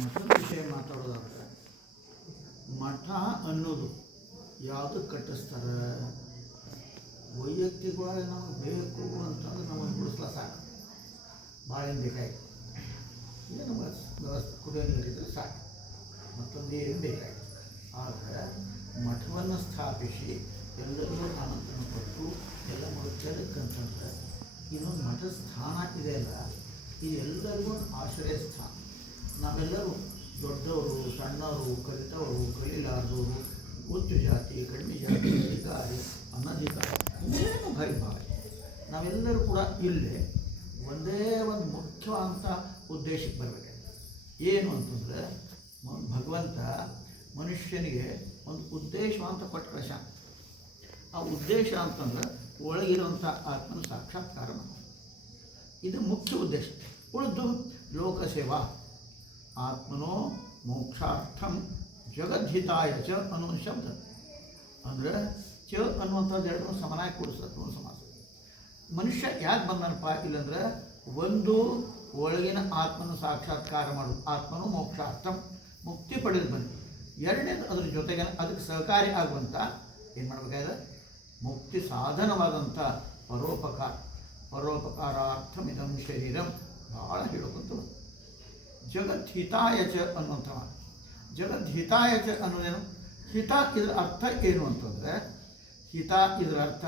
ಮಠದ ವಿಷಯ ಮಾತಾಡೋದಾದ್ರೆ ಮಠ ಅನ್ನೋದು ಯಾವುದು ಕಟ್ಟಿಸ್ತಾರೆ ವೈಯಕ್ತಿಕವಾಗಿ ನಮಗೆ ಬೇಕು ಅಂತಂದ್ರೆ ನಮಗೆ ಬಿಡಿಸ್ಲ ಸಾಕು, ಭಾಳ ಏನು ಬೇಕಾಗಿತ್ತು. ಈಗ ನಮಗೆ ವ್ಯವಸ್ಥೆ ಕುಡಿಯೋ ನೀರಿದ್ರೆ ಸಾಕು, ಮತ್ತೊಂದು ಏನು ಬೇಕಾಗಿತ್ತು. ಆದರೆ ಮಠವನ್ನು ಸ್ಥಾಪಿಸಿ ಎಲ್ಲರಿಗೂ ಆಮಂತ್ರಣ ಕೊಟ್ಟು ಎಲ್ಲ ಮಾಡೋಕ್ಕಂತಂದ್ರೆ ಇನ್ನೊಂದು ಮಠದ ಸ್ಥಾನ ಇದೆಯಲ್ಲ, ಇದು ಎಲ್ಲರಿಗೂ ಆಶ್ರಯ ಸ್ಥಾನ. ನಾವೆಲ್ಲರೂ ದೊಡ್ಡವರು, ಸಣ್ಣವರು, ಕಲಿತವರು, ಕಲೀಲಾರದವರು, ಉಚ್ಚ ಜಾತಿ, ಕಡಿಮೆ ಜಾತಿ, ಅಧಿಕಾರಿ, ಅನಧಿಕಾರಿ, ಏನು ಭಾಗ ನಾವೆಲ್ಲರೂ ಕೂಡ ಇಲ್ಲೇ ಒಂದೇ ಒಂದು ಮುಖ್ಯವಾದಂಥ ಉದ್ದೇಶಕ್ಕೆ ಬರಬೇಕು. ಏನು ಅಂತಂದರೆ ಭಗವಂತ ಮನುಷ್ಯನಿಗೆ ಒಂದು ಉದ್ದೇಶ ಅಂತ ಕೊಟ್ಟು ಕಳಿಸ್ಯಾನ. ಆ ಉದ್ದೇಶ ಅಂತಂದ್ರೆ ಒಳಗಿರುವಂಥ ಆತ್ಮನ ಸಾಕ್ಷಾತ್ಕಾರ ಮಾಡೋದು, ಇದು ಮುಖ್ಯ ಉದ್ದೇಶ. ಉಳಿದು ಲೋಕಸೇವಾ ಆತ್ಮನೋ ಮೋಕ್ಷಾರ್ಥಂ ಜಗದ್ಹಿತಾಯ ಚ ಅನ್ನೋ ಶಬ್ದ ಅಂದರೆ ಚ ಅನ್ನುವಂಥದ್ದು ಎರಡನ್ನೂ ಸಮನಾಗಿ ಕೂಡಿಸ್ತದೆ ಸಮಾಸ. ಮನುಷ್ಯ ಯಾಕೆ ಬಂದನಪ್ಪ ಇಲ್ಲಂದ್ರೆ ಒಂದು ಒಳಗಿನ ಆತ್ಮನ ಸಾಕ್ಷಾತ್ಕಾರ ಮಾಡೋದು, ಆತ್ಮನೋ ಮೋಕ್ಷಾರ್ಥಂ ಮುಕ್ತಿ ಪಡೆದು ಬಂದು. ಎರಡನೇದು ಅದ್ರ ಜೊತೆಗೆ ಅದಕ್ಕೆ ಸಹಕಾರಿ ಆಗುವಂಥ ಏನು ಮಾಡಬೇಕಾಗಿದೆ, ಮುಕ್ತಿ ಸಾಧನವಾದಂಥ ಪರೋಪಕಾರಾರ್ಥಂ ಇದಂ ಶರೀರಂ ಭಾಳ ಹೇಳ್ಕೊಂತ ಜಗದ್ಹಿತಾಯ ಚ ಅನ್ನುವಂಥ ಜಗದ್ಹಿತಾಯ ಚ ಅನ್ನೋದೇನು, ಹಿತ ಇದರ ಅರ್ಥ ಏನು ಅಂತಂದರೆ ಹಿತ ಇದರ ಅರ್ಥ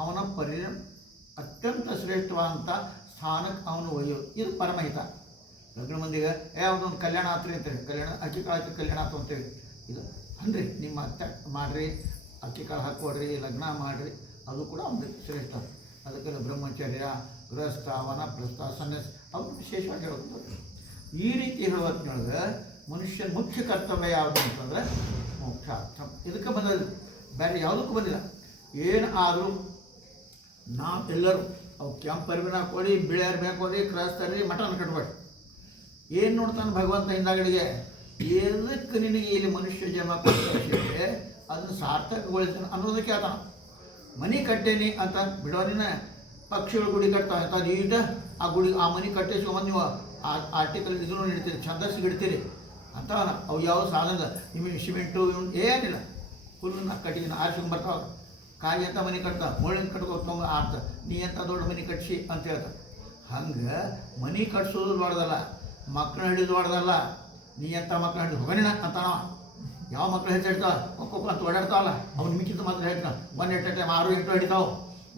ಅವನ ಅತ್ಯಂತ ಶ್ರೇಷ್ಠವಾದಂಥ ಸ್ಥಾನಕ್ಕೆ ಅವನು ಒಯ್ಯೋದು, ಇದು ಪರಮಹಿತ. ಲಗ್ನ ಮಂದಿಗೆ ಯಾವುದೊಂದು ಕಲ್ಯಾಣ ಆತ್ರಿ ಅಂತೇಳಿ, ಕಲ್ಯಾಣ ಅಕ್ಕಿ ಕಾಳು ಕಲ್ಯಾಣ ಆತು ಅಂತೇಳಿ, ಇದು ಅನ್ರಿ ನಿಮ್ಮ ಅತ್ತೆ ಮಾಡಿರಿ, ಅಕ್ಕಿ ಕಾಳು ಹಾಕೊಡ್ರಿ, ಲಗ್ನ ಮಾಡಿರಿ, ಅದು ಕೂಡ ಒಂದು ಶ್ರೇಷ್ಠ. ಅದಕ್ಕೆಲ್ಲ ಬ್ರಹ್ಮಚರ್ಯ, ಗೃಹಸ್ಥ, ವನಪ್ರಸ್ಥ, ಸನ್ಯಾಸ ಅವು ವಿಶೇಷವಾಗಿ ಹೇಳ್ಬೋದು. ಈ ರೀತಿ ಹೇಳೋದ್ರೊಳಗೆ ಮನುಷ್ಯನ ಮುಖ್ಯ ಕರ್ತವ್ಯ ಯಾವುದು ಅಂತಂದರೆ ಮೋಕ್ಷಾರ್ಥ. ಇದಕ್ಕೆ ಬಂದಿಲ್ಲ, ಬೇರೆ ಯಾವುದಕ್ಕೂ ಬಂದಿಲ್ಲ. ಏನು ಆದರೂ ನಾವೆಲ್ಲರೂ ಅವು ಕೆಂಪು ಅರಿವಿನ ಕೊಡಿ, ಬಿಳಿ ಅರಿವಿ ಹಾಕೊಡಿ, ಕ್ರಸ್ತರಿ, ಮಠನ ಕಟ್ಬೇಡಿ. ಏನು ನೋಡ್ತಾನೆ ಭಗವಂತ ಹಿಂದಾಗಡೆಗೆ, ಏನಕ್ಕೆ ನಿನಗೆ ಇಲ್ಲಿ ಮನುಷ್ಯ ಜನ್ಮ ಕೊಟ್ಟಿದ್ರೆ ಅದನ್ನು ಸಾರ್ಥಕಗೊಳಿಸ್ತಾನೆ ಅನ್ನೋದಕ್ಕೆ ಆತ ಮನೆ ಕಟ್ಟೇನಿ ಅಂತ ಬಿಡೋನಿನ ಪಕ್ಷಿಗಳು ಗುಡಿ ಕಟ್ತಾವೆ ಅಂತ ನೀಟ ಆ ಗುಡಿ ಆ ಮನೆ ಕಟ್ಟಿಸ್ಕೊಂಬಂದು ನೀವು ಆರ್ಟಿಕಲ್ ಇದನ್ನು ಇಡ್ತೀರಿ, ಛಂದಸ್ಸಿಗೆ ಇಡ್ತೀರಿ ಅಂತ ಅವು ಯಾವ ಸಾಧನದ ನಿಮಗೆ ಸಿಮೆಂಟು ಇವನು ಏನಿಲ್ಲ, ಹುಲ್ಲನ್ನ ಕಟ್ಟಿಗೆ ಆರಿಸ್ಕೊಂಬರ್ತಾವೆ. ಕಾಯಿ ಅಂತ ಮನೆ ಕಟ್ತಾವೆ, ಮುಳ್ಳಿನ ಕಟ್ಕೊತಂಗ ಆಡ್ತ ನೀ ಅಂತ ದೊಡ್ಡ ಮನೆ ಕಟ್ಸಿ ಅಂತ ಹೇಳ್ತಾರೆ. ಹಂಗೆ ಮನೆ ಕಟ್ಸೋದು ದೊಡ್ಡದಲ್ಲ, ಮಕ್ಕಳು ಹಿಡಿದು ದೊಡ್ಡದಲ್ಲ. ನೀ ಅಂತ ಮಕ್ಕಳು ಹಿಡಿದು ಹೋಗೋಣ ಅಂತಾನವ. ಯಾವ ಮಕ್ಕಳು ಹೆಚ್ಚಿಡ್ತಾವೆ ಒಕ್ಕೊಕ್ಕ ಅಂತ ಓಡಾಡ್ತಾವಲ್ಲ, ಅವ್ನು ಮಿಕ್ಕಿದ ಮಾತ್ರ ಹೇಳ್ತಾನೆ 1 8 ಟೈಮ್ 6 8 ಹಿಡಿತಾವೆ,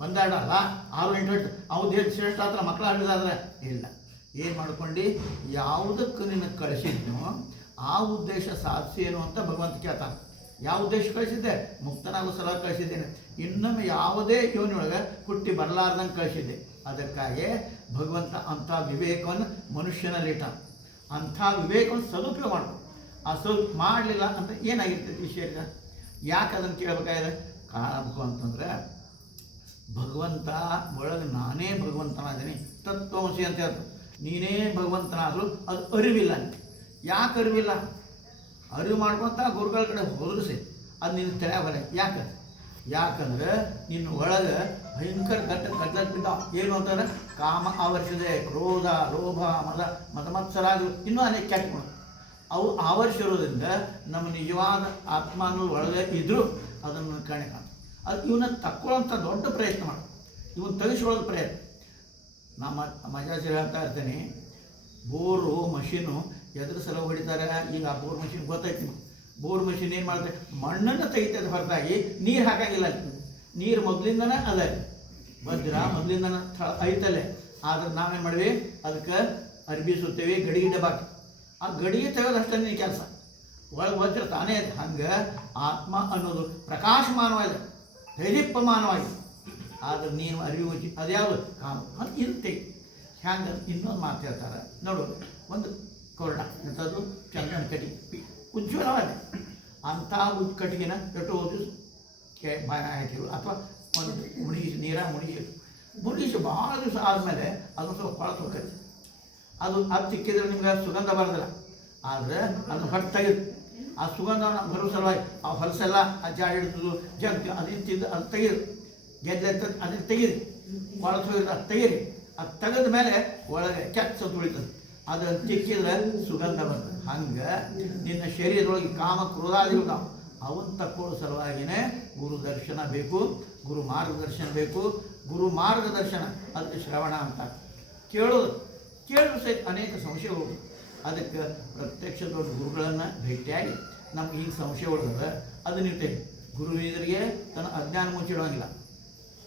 ಒಂದಾಡಲ್ಲ 6 8 8 ಅವ್ದು ಏನು ಶ್ರೇಷ್ಠ ಆದ್ರೆ ಮಕ್ಕಳು ಹಿಡಿದಾದ್ರೆ ಇಲ್ಲ. ಏನು ಮಾಡ್ಕೊಂಡು ಯಾವುದಕ್ಕೆ ನಿನ್ನ ಕಳಿಸಿದ್ನೋ ಆ ಉದ್ದೇಶ ಸಾಧಿಸೇನು ಅಂತ ಭಗವಂತ ಕೇಳ್ತಾನೆ. ಯಾವ ಉದ್ದೇಶ ಕಳಿಸಿದ್ದೆ, ಮುಕ್ತನಾಗೋ ಸಲ ಕಳಿಸಿದ್ದೇನೆ, ಇನ್ನೊಮ್ಮೆ ಯಾವುದೇ ಯೋನಿಯೊಳಗೆ ಹುಟ್ಟಿ ಬರಲಾರ್ದಂಗೆ ಕಳಿಸಿದ್ದೆ. ಅದಕ್ಕಾಗಿ ಭಗವಂತ ಅಂಥ ವಿವೇಕವನ್ನು ಮನುಷ್ಯನಲ್ಲಿಟ್ಟ. ಅಂಥ ವಿವೇಕವನ್ನು ಸದುಪಯೋಗ ಮಾಡ್ಕೊ. ಆ ಮಾಡಲಿಲ್ಲ ಅಂತ ಏನಾಗಿರ್ತೈತಿ ವಿಷಯ, ಯಾಕೆ ಅದನ್ನು ಕೇಳಬೇಕಾಗಿದೆ ಕಾಣಬೇಕು ಅಂತಂದರೆ ಭಗವಂತ ಒಳಗೆ ನಾನೇ ಭಗವಂತನಾದ್ದೀನಿ, ತತ್ವಮಸಿ ಅಂತ ಹೇಳ್ತಾರೆ. ನೀನೇ ಭಗವಂತನಾದರೂ ಅದು ಅರಿವಿಲ್ಲ. ಯಾಕೆ ಅರಿವಿಲ್ಲ, ಅರಿವು ಮಾಡ್ಕೊತ ಗುರುಗಳ ಕಡೆ ಹೊರಡಿಸಿ ಅದು ನಿನ್ನ ತಿಳಿಯಬಲ್ಲ. ಯಾಕಂದ್ರೆ ನಿನ್ನ ಒಳಗೆ ಭಯಂಕರ ಗದ್ದಲ ಏನು ಅಂತಂದ್ರೆ ಕಾಮ ಆವರಿಸಿದೆ, ಕ್ರೋಧ, ಲೋಭ, ಮತಮತ್ಸರಾದ್ರು ಇನ್ನೂ ಅನೇಕ ಕೆಟ್ಟಗಳು ಅವು ಆವರಿಸಿರೋದ್ರಿಂದ ನಮ್ಮ ನಿಜವಾದ ಆತ್ಮ ಅನ್ನೋದು ಒಳಗೆ ಇದ್ದರೂ ಅದನ್ನು ಕಾಣೆ ಅದು ಇವನ್ನ ತಕ್ಕೊಳ್ಳೋಂಥ ದೊಡ್ಡ ಪ್ರಯತ್ನ ಮಾಡು, ಇವನ್ನ ತೆಗೆಸ್ಕೊಳ್ಳೋದು ಪ್ರಯತ್ನ. ನಮ್ಮ ಮಜಾಸಿ ಹೇಳ್ತಾ ಇರ್ತೀನಿ, ಬೋರು ಮಷೀನು ಎದ್ರ ಸಲ ಹೊಡಿತಾರೆ. ಈಗ ಆ ಬೋರ್ ಮಷೀನ್ ಗೊತ್ತೈತಿ, ಬೋರ್ ಮಷೀನ್ ಏನು ಮಾಡ್ತಾರೆ, ಮಣ್ಣನ್ನು ತೆಗಿತದೆ ಹೊರತಾಗಿ ನೀರು ಹಾಕಂಗಿಲ್ಲ. ನೀರು ಮೊದಲಿಂದನೇ ಅದ ವಜ್ರ ಮೊದಲಿಂದನೇ ಐತಲ್ಲೇ. ಆದ್ರೆ ನಾವೇನು ಮಾಡಿವಿ, ಅದಕ್ಕೆ ಅರ್ಬಿ ಸುತ್ತೇವಿ, ಗಡಿಗೆ ಡಬ್ಬಾಕಿ ಆ ಗಡಿಗೆ ತೆಗೆದಷ್ಟೇ ನೀನು ಕೆಲಸ, ಒಳಗೆ ವಜ್ರ ತಾನೇ ಇದೆ. ಹಂಗೆ ಆತ್ಮ ಅನ್ನೋದು ಪ್ರಕಾಶಮಾನವಾಗಿದೆ, ದೈದೀಪ್ಯಮಾನವಾಗಿದೆ. ಆದ್ರೆ ನೀನು ಅರಿವು ಮುಚ್ಚಿ ಅದ್ಯಾವುದು ಕಾಮ ಅಂತ ಇರುತ್ತೆ. ಹ್ಯಾಂಗೆ ಇನ್ನೊಂದು ಮಾತು ಹೇಳ್ತಾರೆ ನೋಡು, ಒಂದು ಕೊರಡ ಎಂಥದ್ದು ಚಂದನ ಕಟ್ಟಿಗೆ ಉಜ್ವಲವಾದ ಅಂಥ ಕಟ್ಟಿಗೆನ ಎಷ್ಟೋ ಬಾಯ ಹಾಕಿರು ಅಥವಾ ಒಂದು ಮುಳುಗಿಸಿ ಭಾಳ ದಿವಸ ಆದಮೇಲೆ ಅದನ್ನು ಸ್ವಲ್ಪ ಕೊಳತು ಹೋಗ್ತದೆ. ಅದು ತಿಕ್ಕಿದ್ರೆ ನಿಮ್ಗೆ ಸುಗಂಧ ಬರೋದಿಲ್ಲ, ಆದರೆ ಅದನ್ನು ಹೊಟ್ಟು ತೆಗೆದು ಆ ಸುಗಂಧವನ್ನು ಬರೋ ಸಲುವಾಗಿ ಆ ಹೊಲಸೆಲ್ಲ ಆ ಜಾಡಿ ಹಿಡಿದು ಜಗ್ ಅದನ್ನು ತಿಂದು ಅದು ತೆಗೆದು ಗೆದ್ದೆ ಅದನ್ನು ತೆಗೀರಿ, ಕೊಳತು ಹೋಗಿದ್ರೆ ಅದು ತೆಗೀರಿ. ಅದು ತೆಗೆದ ಮೇಲೆ ಒಳಗೆ ಕೆಚ್ಚ ಉಳಿತದೆ. ಅದನ್ನು ತಿಕ್ಕಿದ್ರೆ ಸುಗಂಧ ಬರ್ತದೆ. ಹಂಗೆ ನಿನ್ನ ಶರೀರದೊಳಗೆ ಕಾಮ ಕ್ರೋಧಾದಿಗಳು ಅವನ್ನ ತಕ್ಕೊಳ್ಳೋ ಸಲುವಾಗಿಯೇ ಗುರು ದರ್ಶನ ಬೇಕು, ಗುರು ಮಾರ್ಗದರ್ಶನ ಬೇಕು. ಗುರು ಮಾರ್ಗದರ್ಶನ ಅದಕ್ಕೆ ಶ್ರವಣ ಅಂತ ಕೇಳೋದು ಸಹಿತ ಅನೇಕ ಸಂಶಯಗಳು. ಅದಕ್ಕೆ ಪ್ರತ್ಯಕ್ಷ ದೊಡ್ಡ ಗುರುಗಳನ್ನು ಭೇಟಿಯಾಗಿ ನಮ್ಗೆ ಈಗ ಸಂಶಯ ಉಳಿದ್ರೆ ಅದನ್ನ ಇರ್ತೇವೆ. ಗುರುವಿನೆದುರಿಗೆ ತನ್ನ ಅಜ್ಞಾನ ಮುಚ್ಚಿಡೋಂಗಿಲ್ಲ,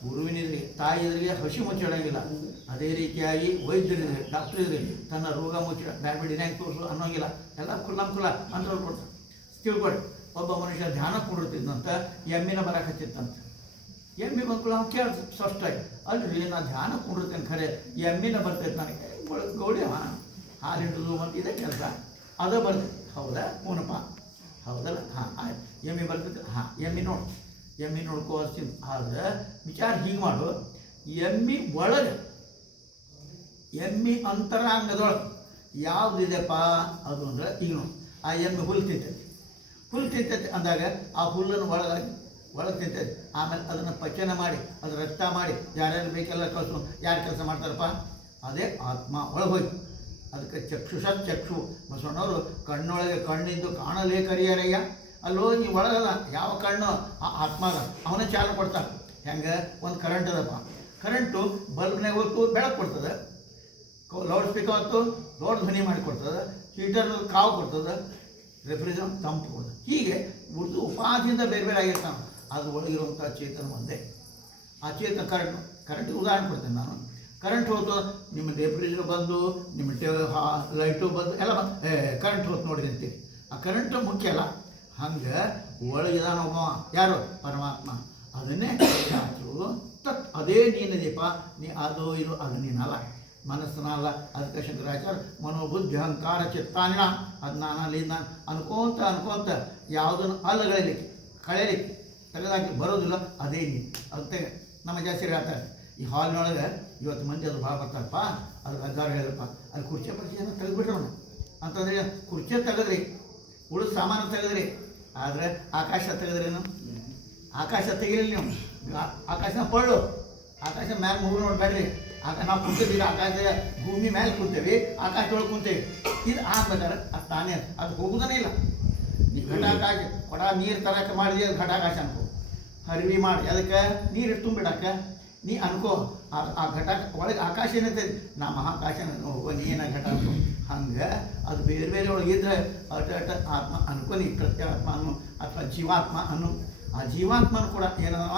ಗುರುವಿನೆದುರಿಗೆ ತಾಯಿ ಎದುರಿಗೆ ಹಸಿ ಮುಚ್ಚಿಡೋಂಗಿಲ್ಲ. ಅದೇ ರೀತಿಯಾಗಿ ವೈದ್ಯರಿದ್ರೆ ಡಾಕ್ಟರ್ ಇದ್ರೆ ತನ್ನ ರೋಗ ಮುಚ್ಚಿ ಡಯಾಬಿಟಿಸ್ ಹೆಂಗೆ ತೋರಿಸು ಅನ್ನೋಂಗಿಲ್ಲ. ಎಲ್ಲ ಖುಲ್ಲ ಅಂತ ಕೊಡ್ತಾರೆ. ತಿಳ್ಕೊಡಿ, ಒಬ್ಬ ಮನುಷ್ಯ ಧ್ಯಾನ ಕೊಡಿರ್ತಿದ್ದಂತ ಎಮ್ಮಿನ ಬರಕತ್ತಿತ್ತಂತ. ಎಮ್ಮೆ ಬಂದ್ಕೊಳ್ಳ ಅವ್ನು ಕೇಳ ಸ್ಪಷ್ಟಾಗಿ, ಅಲ್ರಿ ನಾ ಧ್ಯಾನ ಕೊಡಿರ್ತೇನೆ ಖರೆ ಎಮ್ಮಿನ ಬರ್ತೈತೆ ನನಗೆ ಗೌಡಿ ಹಾಲು ಹಿಡಿದು ಮತ್ತು ಇದೇ ಕೆಲಸ ಅದು ಬರ್ತೈತೆ. ಹೌದಾ ಹೂನಪ್ಪ, ಹೌದಲ್ಲ, ಹಾಂ ಆಯ್ತು ಎಮ್ಮೆ ಬರ್ತೈತೆ, ಹಾಂ ಎಮ್ಮೆ ನೋಡ್ಕೋ ಅಷ್ಟಿಂದ. ಆದ್ರೆ ವಿಚಾರ ಹೀಗೆ ಮಾಡು, ಎಮ್ಮೆ ಒಳಗೆ ಎಮ್ಮಿ ಅಂತರಾಂಗದೊಳಗೆ ಯಾವುದಿದೆಪ್ಪ ಅದು ಅಂದ್ರೆ ಈಗ ನೋಡಿ, ಆ ಎಮ್ಮೆ ಹುಲ್ಲು ತಿಂತೈತಿ ಅಂದಾಗ ಆ ಹುಲ್ಲನ್ನು ಒಳಗೆ ತಿಂತೈತಿ. ಆಮೇಲೆ ಅದನ್ನು ಪಚನ ಮಾಡಿ ಅದು ರಕ್ತ ಮಾಡಿ ಯಾರ್ಯಾರು ಬೇಕೆಲ್ಲ ಕಳಿಸು. ಯಾರು ಕೆಲಸ ಮಾಡ್ತಾರಪ್ಪ? ಅದೇ ಆತ್ಮ ಒಳಗೆ ಹೋಯ್ತು. ಅದಕ್ಕೆ ಚಕ್ಷು ಬಸವಣ್ಣವರು ಕಣ್ಣೊಳಗೆ ಕಣ್ಣಿದ್ದು ಕಾಣಲೇ ಕರಿಯರಯ್ಯ. ಅಲ್ಲೋ ನೀವು ಒಳಗಲ್ಲ, ಯಾವ ಕಣ್ಣು ಆ ಆತ್ಮ ಅದ ಅವನೇ ಚಾಲು ಕೊಡ್ತಾನೆ. ಹೆಂಗೆ ಒಂದು ಕರೆಂಟ್ ಅದಪ್ಪ, ಕರೆಂಟು ಬಲ್ಬ್ನಾಗ ಹೊತ್ತು ಬೆಳಕು ಕೊಡ್ತದೆ, ಲೌಡ್ ಸ್ಪೀಕರ್ ಹೊತ್ತು ಲೌಡ್ ಧ್ವನಿ ಮಾಡಿಕೊಡ್ತದೆ, ಹೀಟರ್ ಕಾವು ಕೊಡ್ತದೆ, ರೆಫ್ರಿಜರೇಟರ್ ತಂಪು ಕೊಡ್ತದೆ. ಹೀಗೆ ಉಪಾಧಿಯಿಂದ ಬೇರೆ ಬೇರೆ ಆಗಿರ್ತಾನೆ. ಅದು ಒಳಗಿರುವಂಥ ಚೇತನ ಒಂದೇ. ಆ ಚೇತನ ಕರೆಂಟಿಗೆ ಉದಾಹರಣೆ ಕೊಡ್ತೇನೆ ನಾನು. ಕರೆಂಟ್ ಹೋತು, ನಿಮ್ಮ ರೆಫ್ರಿಜರೇಟರ್ ಬಂದು, ನಿಮ್ಮ ಲೈಟು ಬಂದು ಎಲ್ಲ ಬಂದು ಕರೆಂಟ್ ಹೋತು ನೋಡಿರಿ ಅಂತೀರಿ. ಆ ಕರೆಂಟು ಮುಖ್ಯ ಅಲ್ಲ. ಹಂಗೆ ಒಳಗಿದಾನ ಒಬ್ಬ ಯಾರು? ಪರಮಾತ್ಮ. ಅದನ್ನೇ ಅದೇ ನೀನಿದೆಪ್ಪ, ನೀ ಅದು ಇದು ಅದು ನೀನಲ್ಲ, ಮನಸ್ಸನಲ್ಲ. ಅದಕ್ಕೆ ಶಂಕರಾಚಾರ್ಯ ಮನೋಬುದ್ಧಿ ಅಹಂಕಾರ ಚಿತ್ತಾನಿನ ಅದು ನಾನಲ್ಲಿಂದ ಅನ್ಕೋತ ಯಾವುದನ್ನು ಅಲ್ಲಗಳಿಲಿಕ್ಕೆ ಕಳೆಯಲಿಕ್ಕೆ ತೆಗೆದಾಕಿ ಬರೋದಿಲ್ಲ, ಅದೇ ನೀನು. ಅದಕ್ಕೆ ನಮ್ಮ ಜಾಸ್ತಿ ಹೇಳ್ತಾರೆ, ಈ ಹಾಲ್ನೊಳಗೆ ಇವತ್ತು ಮಂದಿ ಅದು ಭಾಳ ಬರ್ತಾರಪ್ಪ, ಅದು ಅಜ್ಜಾರು ಹೇಳಿರಪ್ಪ, ಅಲ್ಲಿ ಕುರ್ಚಿ ಪರಿಚಯ ತೆಗೆದುಬಿಟ್ರವನು ಅಂತಂದ್ರೆ ಕುರ್ಚಿ ತೆಗೆದ್ರಿ, ಉಳಿದ ಸಾಮಾನು ತೆಗೆದ್ರಿ, ಆದರೆ ಆಕಾಶ ತೆಗೆದ್ರೇನು? ಆಕಾಶ ತೆಗಿಲಿಲ್ಲ ನೀವು. ಆಕಾಶನ ಪಳ್ಳು, ಆಕಾಶ ಮ್ಯಾಲೆ ಮೂರು ನೋಡ್ಬೇಡ್ರಿ. ನಾವು ಕುಂತೀವಿ ಆಕಾಶ ಭೂಮಿ ಮೇಲೆ ಕುಂತೇವಿ, ಆಕಾಶದೊಳಗೆ ಕುಂತೇವಿ. ಇದು ಆಗ್ಬೇಕಾದ್ರೆ ಅದು ತಾನೇ ಅದು ಹೋಗುವುದೇ ಇಲ್ಲ. ನೀವು ಘಟಾಕಾಶ ಕೊಡ ನೀರು ತರಕ್ಕೆ ಮಾಡಿದೆ, ಅದು ಘಟಾಕಾಶ ಅನ್ಕೋ. ಹರಿವಿ ಮಾಡಿ ಅದಕ್ಕೆ ನೀರು ತುಂಬಿಡಕ್ಕೆ ನೀ ಅನ್ಕೋ. ಆ ಘಟ ಒಳಗೆ ಆಕಾಶ ಏನೈತೆ, ನಾ ಮಹಾಕಾಶ ಹೋಗೋ ನೀನ ಘಟ ಅನ್ಕೋ. ಹಂಗೆ ಅದು ಬೇರೆ ಬೇರೆ ಒಳಗಿದ್ರೆ ಅಟ ಆತ್ಮ ಅನ್ಕೊನಿ, ಪ್ರತ್ಯಾತ್ಮ ಅನ್ನು ಅಥವಾ ಜೀವಾತ್ಮ ಅನ್ನು. ಆ ಜೀವಾತ್ಮನು ಕೂಡ ಏನದವ?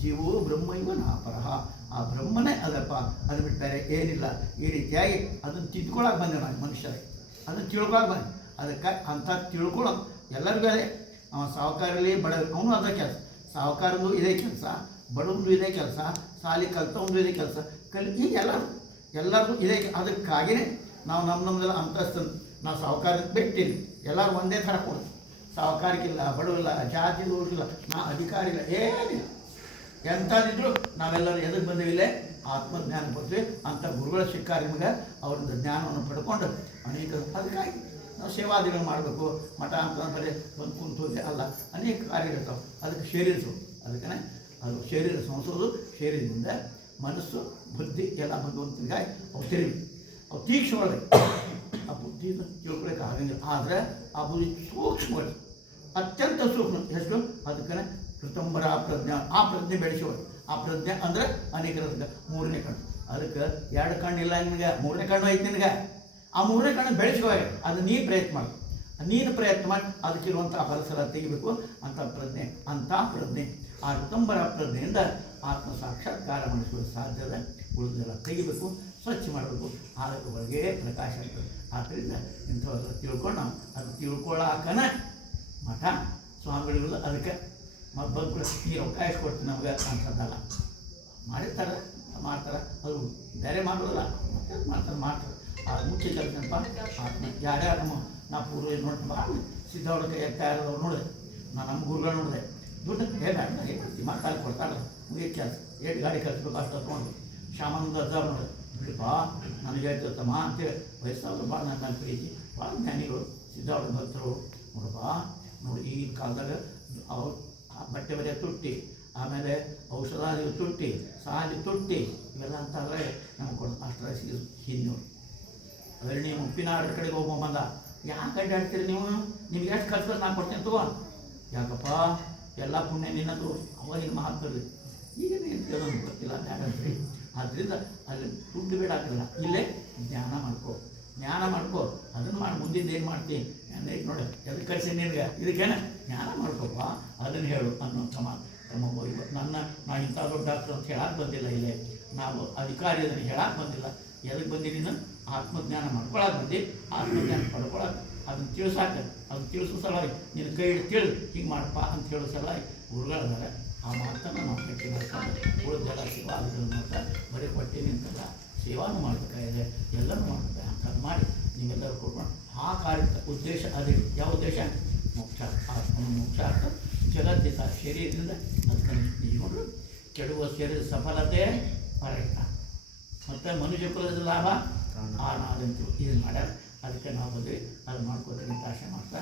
ಜೀವೋ ಬ್ರಹ್ಮ ಇವ ನಾಪರಹ. ಆ ಬ್ರಹ್ಮನೇ ಅದಪ್ಪ, ಅದು ಬಿಟ್ಟಾರೆ ಏನಿಲ್ಲ. ಈ ರೀತಿಯಾಗಿ ಅದನ್ನು ತಿದ್ಕೊಳಕ್ಕೆ ಬಂದೆ ನಾನು ಮನುಷ್ಯರಿಗೆ, ಅದನ್ನು ತಿಳ್ಕೊಳಕ್ಕೆ ಬಂದೆ. ಅದಕ್ಕೆ ಅಂಥ ತಿಳ್ಕೊಳ್ಳೋ ಎಲ್ಲರಿಗೂ ಅದೇ. ಅವ ಸಾಹುಕಾರಲ್ಲಿ ಬಡ ಅವನು ಅದೇ ಕೆಲಸ, ಸಾಹುಕಾರದ್ದು ಇದೇ ಕೆಲಸ, ಬಡವದು ಇದೇ ಕೆಲಸ, ಸಾಲಿ ಕಲ್ತವನು ಇದೇ ಕೆಲಸ, ಈಗ ಎಲ್ಲರದು ಇದೇ. ಅದಕ್ಕಾಗಿಯೇ ನಾವು ನಮ್ಮದೆಲ್ಲ ಅಂತಸ್ತು, ನಾವು ಸಾಹುಕಾರಕ್ಕೆ ಬಿಟ್ಟಿಲ್ಲ, ಎಲ್ಲರೂ ಒಂದೇ ಥರ ಕೊಡು. ಸಾಹುಕಾರಿಗಿಲ್ಲ, ಬಡವಿಲ್ಲ, ಜಾತಿ ದೋಷಿಲ್ಲ, ನಾ ಅಧಿಕಾರಿ ಇಲ್ಲ, ಏನಿಲ್ಲ. ಎಂಥದಿದ್ರು ನಾವೆಲ್ಲರೂ ಎದಕ್ಕೆ ಬಂದಿವಿಲ್ಲೇ ಆತ್ಮಜ್ಞಾನ ಬರ್ತೀವಿ. ಅಂಥ ಗುರುಗಳ ಸಿಕ್ಕಾರ ನಿಮಗೆ ಅವರಿಂದ ಜ್ಞಾನವನ್ನು ಪಡ್ಕೊಂಡು ಅನೇಕ. ಅದಕ್ಕಾಗಿ ನಾವು ಸೇವಾದಿಗಳು ಮಾಡಬೇಕು. ಮಠ ಅಂತ ಬರೀ ಒಂದು ಕುಂತೋದೆ ಅಲ್ಲ, ಅನೇಕ ಕಾರ್ಯಗಳಿರ್ತಾವೆ. ಅದಕ್ಕೆ ಶರೀರಿಸು. ಅದಕ್ಕೆ ಅದು ಶರೀರ ಸಂಸೋದು, ಶರೀರದಿಂದ ಮನಸ್ಸು ಬುದ್ಧಿ ಎಲ್ಲ ಭಗವಂತನಿಗಾಗಿ ಅವು ತಿರುಗಿ ಅವು ತೀಕ್ಷ್ಣವಾಗಿ ಆ ಬುದ್ಧಿ ತಿಳ್ಕೊಳಕ್ಕೆ ಆಗಂಗಿಲ್ಲ. ಆದರೆ ಆ ಬುದ್ಧಿ ಸೂಕ್ಷ್ಮವಾಗಿ, ಅತ್ಯಂತ ಸೂಕ್ಷ್ಮ. ಎಷ್ಟು? ಅದಕ್ಕೆ ಋತಂಬರ ಪ್ರಜ್ಞೆ, ಆ ಪ್ರಜ್ಞೆ ಬೆಳೆಸೋದು. ಆ ಪ್ರಜ್ಞೆ ಅಂದರೆ ಅನೇಕರ ಮೂರನೇ ಕಣ್ಣು. ಅದಕ್ಕೆ ಎರಡು ಕಣ್ಣಿಲ್ಲ ನಿನಗೆ, ಮೂರನೇ ಕಣ್ಣು ಐತೆ ನಿನಗೆ. ಆ ಮೂರನೇ ಕಣ್ಣು ಬೆಳೆಸುವಾಗ ಅದು ನೀನು ಪ್ರಯತ್ನ ಮಾಡು. ನೀನು ಪ್ರಯತ್ನ ಮಾಡಿ ಅದಕ್ಕಿರುವಂಥ ಪರಿಸರ ತೆಗಿಬೇಕು. ಅಂಥ ಪ್ರಜ್ಞೆ ಆ ಋತಂಬರ ಪ್ರಜ್ಞೆಯಿಂದ ಆತ್ಮ ಸಾಕ್ಷಾತ್ಕಾರ ಮಾಡಿಸೋದು ಸಾಧ್ಯದ. ಉಳಿದೆಲ್ಲ ತೆಗಿಬೇಕು, ಸ್ವಚ್ಛ ಮಾಡಬೇಕು. ಅದಕ್ಕೆ ಒಳಗೆ ಪ್ರಕಾಶ ಆಗ್ತದೆ. ಆದ್ದರಿಂದ ಇಂಥವೆಲ್ಲ ತಿಳ್ಕೊಂಡು ನಾವು ಅದು ತಿಳ್ಕೊಳ್ಳಾಕನ ಮಠ ಸ್ವಾಮಿಗಳಿಲ್ಲ. ಅದಕ್ಕೆ ಮತ್ತು ಬಂದು ನೀರು ಅವಕಾಶ ಕೊಡ್ತೀನಿ ನಮಗೆ ಅಂಥದ್ದಲ್ಲ. ಮಾಡಿರ್ತಾರೆ, ಮಾಡ್ತಾರೆ, ಅದು ಬೇರೆ ಮಾಡೋದಲ್ಲ, ಮಾಡ್ತಾರೆ. ಆ ಮುಖ್ಯ ಕೆಲಸಪ್ಪ ಆತ್ಮ. ಯಾರ್ಯಾರು ನಾ ಪೂರ್ವ ನೋಡಿ ಸಿದ್ಧವ್ರ ಕೈ ತಯಾರದವ್ರು ನೋಡಿದೆ, ನಮ್ಮ ಗುರುಗಳು ನೋಡಿದೆ. ದುಡ್ಡು ಹೇಗೆ ಮಾತಾಡಿ ಕೊಡ್ತಾರೆ, ಮುಗಿಯ ಕೆಲಸ. ಎಷ್ಟು ಗಾಡಿ ಕಲಿಸ್ಬೇಕು ಅಷ್ಟು ತೊಗೊಂಡು ಶಾಮಾನಂದ ಅಜ್ಜಾರು ನೋಡಿದೆ. ಬಿಡಪ್ಪ ನನಗೆ ಹೇಳ್ತಿರ್ತಮ್ಮ ಅಂತೇಳಿ ವಯಸ್ಸಾದ್ರು ಭಾಳ ನನ್ನ ಪ್ರೀತಿ. ಭಾಳ ಜ್ಞಾನಿಗಳು, ಸಿದ್ಧವ್ರ ಭಕ್ತರು. ನೋಡಪ್ಪ ನೋಡಿ, ಈ ಕಾಲದಾಗ ಅವ್ರು ಬಟ್ಟೆ ಬರೆಯ ತುಟ್ಟಿ, ಆಮೇಲೆ ಔಷಧಾದಿ ತುಟ್ಟಿ, ಸಾಲಿ ತುಟ್ಟಿ, ಇವೆಲ್ಲ ಅಂತಂದರೆ ನಮ್ಗೆ ಕೊಡು. ಅಷ್ಟರ ಹಿಂದೆ ನೋಡಿ ಅದರಲ್ಲಿ ನೀವು ಉಪ್ಪಿನಾಡು ಕಡೆಗೆ ಹೋಗೋ ಬಂದ ಯಾಕೆ ಅಡ್ಡಾಡ್ತೀರಿ ನೀವು? ನಿಮ್ಗೆ ಎಷ್ಟು ಖರ್ಚು ನಾನು ಕೊಡ್ತೇನೆ ತಗೋ. ಯಾಕಪ್ಪ ಎಲ್ಲ ಪುಣ್ಯ ನಿನ್ನದು, ಅವಾಗಿನ ಮಹಾತ್ಮರು. ಈಗ ನೀನು ಕೇಳೋದು ಗೊತ್ತಿಲ್ಲ ಬೇಡ ಅಂತೀರಿ. ಆದ್ದರಿಂದ ಅಲ್ಲಿ ದುಡ್ಡು ಬೇಡ ಆಗ್ತಿಲ್ಲ, ಇಲ್ಲೇ ಜ್ಞಾನ ಮಾಡ್ಕೋ ಅದನ್ನು ಮಾಡಿ. ಮುಂದಿನ ಏನು ಮಾಡ್ತೀನಿ ನೋಡಿ, ಎದಕ್ಕೆ ಕಳಿಸಿ ನಿನಗೆ ಇದಕ್ಕೇನೆ ಜ್ಞಾನ ಮಾಡ್ಕೋಪ್ಪ, ಅದನ್ನು ಹೇಳು ಅನ್ನೋ ತಮ್ಮ ನಾ ಇಂಥ ದೊಡ್ಡ ಡಾಕ್ಟ್ರು ಅಂತ ಹೇಳಕ್ಕೆ ಬಂದಿಲ್ಲ. ಇಲ್ಲೇ ನಾವು ಅಧಿಕಾರಿ ಅದನ್ನು ಹೇಳಕ್ಕೆ ಬಂದಿಲ್ಲ. ಎದಕ್ಕೆ ಬಂದಿದ್ದೀನಿ? ಆತ್ಮಜ್ಞಾನ ಮಾಡ್ಕೊಳಕ್ಕೆ ಬಂದು ಆತ್ಮಜ್ಞಾನ ಪಡ್ಕೊಳಕ್ಕೆ, ಅದನ್ನು ತಿಳ್ಸಾಕೆ, ಅದನ್ನು ತಿಳಿಸೋ ಸಲುವಾಗಿ ನಿನ್ನ ಕೈ ಹಿಡಿದು ತಿಳಿದು ಹಿಂಗೆ ಮಾಡಪ್ಪ ಅಂತ ಹೇಳೋ ಸಲುವಾಗಿ ಗುರುಗಳಿದ್ದಾರೆ. ಆ ಮಾತನ್ನು ನಾವು ಗಟ್ಟಿ ಮಾಡ್ಕೊಂಡು ಉಳಿದೆಲ್ಲ ಸೇವಾ ಆಗೋದ್ರ ಮಾತ್ರ ಬರೀ ಹೊಟ್ಟೆ ನಿಂತಲ್ಲ, ಸೇವಾನು ಮಾಡಬೇಕಾಗಿದೆ, ಎಲ್ಲನೂ ಮಾಡಬೇಕು ಅಂತ ಮಾಡಿ ನೀವೆಲ್ಲರೂ ಕೊಡ್ಕೊಂಡು ಆ ಕಾರ್ಯದ ಉದ್ದೇಶ ಅದೇ. ಯಾವ ಉದ್ದೇಶ? ಮೋಕ್ಷ, ಆತ್ಮನ ಮೋಕ್ಷ ಅರ್ಥ ಜಗತ್ತಿನ ಶರೀರದಿಂದ ಅದಕ್ಕೆ ನಿಜಗೊಂಡು ಕೆಡುವ ಶರೀರ ಸಫಲತೆ ಪರಹಿತ ಮತ್ತು ಮನುಷ್ಯ ಕುಲದ ಲಾಭ ಆನಾದಂತು ಇದನ್ನು ಮಾಡ್ಯಾರ. ಅದಕ್ಕೆ ನಾವು ಬಂದ್ವಿ, ಅದು ಮಾಡ್ಕೋತೀವಿ ಅಂತ ಆಶೆ ಮಾಡ್ತಾ